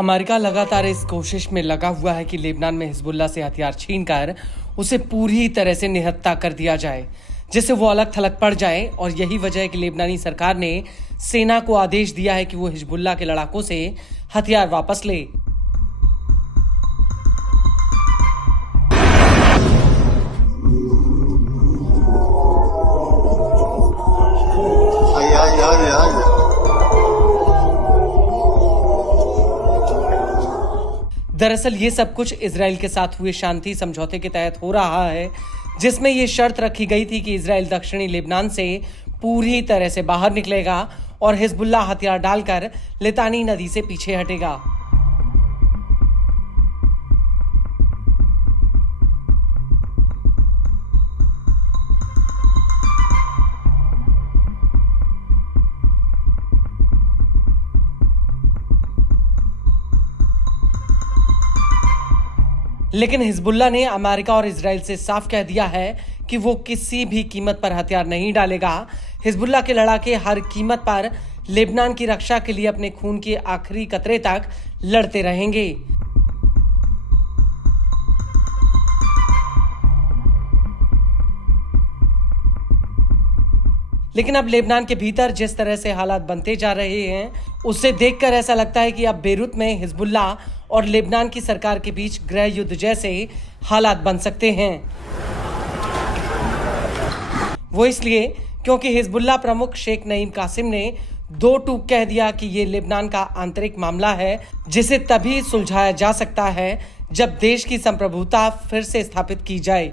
America लगातार इस कोशिश में लगा हुआ है कि लेबनान में हिजबुल्लाह से हथियार छीनकर उसे पूरी तरह से निहत्था कर दिया जाए, जिससे वो अलग थलग पड़ जाए। और यही वजह है कि लेबनानी सरकार ने सेना को आदेश दिया है कि वो हिजबुल्लाह के लड़ाकों से हथियार वापस ले। दरअसल ये सब कुछ इजराइल के साथ हुए शांति समझौते के तहत हो रहा है, जिसमें ये शर्त रखी गई थी कि इजराइल दक्षिणी लेबनान से पूरी तरह से बाहर निकलेगा और हिजबुल्लाह हथियार डालकर लितानी नदी से पीछे हटेगा। लेकिन हिजबुल्लाह ने अमेरिका और इजराइल से साफ कह दिया है कि वो किसी भी कीमत पर हथियार नहीं डालेगा। हिजबुल्लाह के लड़ाके हर कीमत पर लेबनान की रक्षा के लिए अपने खून के आखिरी कतरे तक लड़ते रहेंगे। लेकिन अब लेबनान के भीतर जिस तरह से हालात बनते जा रहे हैं, उससे देखकर ऐसा लगता है कि अब बेरूत में हिजबुल्लाह और लेबनान की सरकार के बीच गृह युद्ध जैसे हालात बन सकते हैं। वो इसलिए क्योंकि हिजबुल्लाह प्रमुख शेख नईम कासिम ने दो टूक कह दिया कि ये लेबनान का आंतरिक मामला है, जिसे तभी सुलझाया जा सकता है जब देश की संप्रभुता फिर से स्थापित की जाए।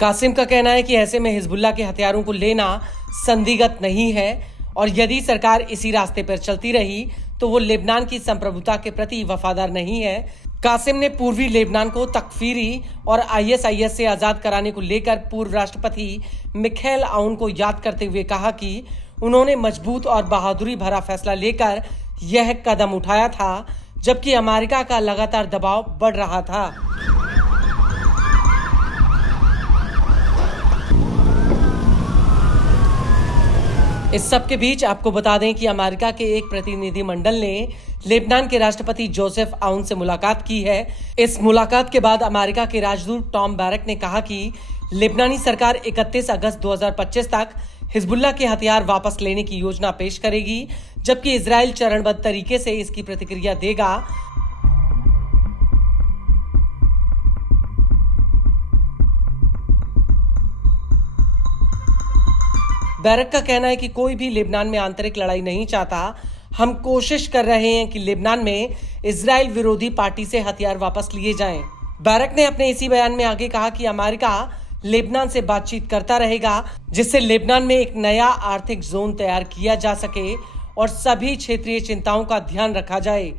कासिम का कहना है कि ऐसे में हिजबुल्लाह के हथियारों को लेना संदिग्ध नहीं है, और यदि सरकार इसी रास्ते पर चलती रही तो वो लेबनान की संप्रभुता के प्रति वफादार नहीं है। कासिम ने पूर्वी लेबनान को तकफीरी और आईएसआईएस से आजाद कराने को लेकर पूर्व राष्ट्रपति मिखेल आउन को याद करते हुए कहा कि उन्होंने मजबूत और बहादुरी भरा फैसला लेकर यह कदम उठाया था, जबकि अमेरिका का लगातार दबाव बढ़ रहा था। इस सब के बीच आपको बता दें कि अमेरिका के एक प्रतिनिधिमंडल ने लेबनान के राष्ट्रपति जोसेफ आउन से मुलाकात की है। इस मुलाकात के बाद अमेरिका के राजदूत टॉम बैरक ने कहा कि लेबनानी सरकार 31 अगस्त 2025 तक हिजबुल्लाह के हथियार वापस लेने की योजना पेश करेगी, जबकि इजराइल चरणबद्ध तरीके से इसकी प्रतिक्रिया देगा। बैरक का कहना है कि कोई भी लेबनान में आंतरिक लड़ाई नहीं चाहता। हम कोशिश कर रहे हैं कि लेबनान में इजराइल विरोधी पार्टी से हथियार वापस लिए जाएं। बैरक ने अपने इसी बयान में आगे कहा कि अमेरिका लेबनान से बातचीत करता रहेगा, जिससे लेबनान में एक नया आर्थिक जोन तैयार किया जा सके और सभी क्षेत्रीय चिंताओं का ध्यान रखा जाए।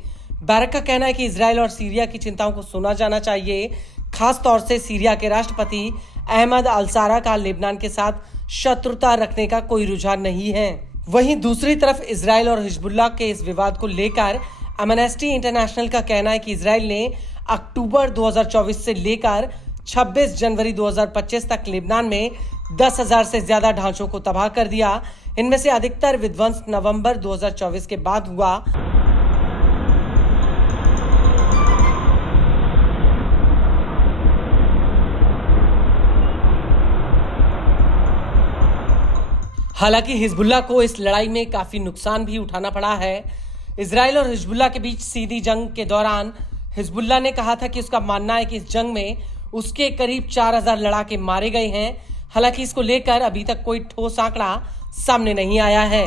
बैरक का कहना है कि इजराइल और सीरिया की चिंताओं को सुना जाना चाहिए। खास तौर से सीरिया के राष्ट्रपति अहमद अल-सारा का लेबनान के साथ शत्रुता रखने का कोई रुझान नहीं है। वहीं दूसरी तरफ इजराइल और हिजबुल्लाह के इस विवाद को लेकर एमनेस्टी इंटरनेशनल का कहना है कि इजराइल ने अक्टूबर 2024 से लेकर 26 जनवरी 2025 तक लेबनान में 10,000 से ज्यादा ढांचों को तबाह कर दिया। इनमें से अधिकतर विध्वंस नवंबर 2024 के बाद हुआ। हालांकि हिजबुल्लाह को इस लड़ाई में काफी नुकसान भी उठाना पड़ा है। इजराइल और हिजबुल्लाह के बीच सीधी जंग के दौरान हिजबुल्लाह ने कहा था कि उसका मानना है कि इस जंग में उसके करीब 4,000 लड़ाके मारे गए हैं। हालांकि इसको लेकर अभी तक कोई ठोस आंकड़ा सामने नहीं आया है।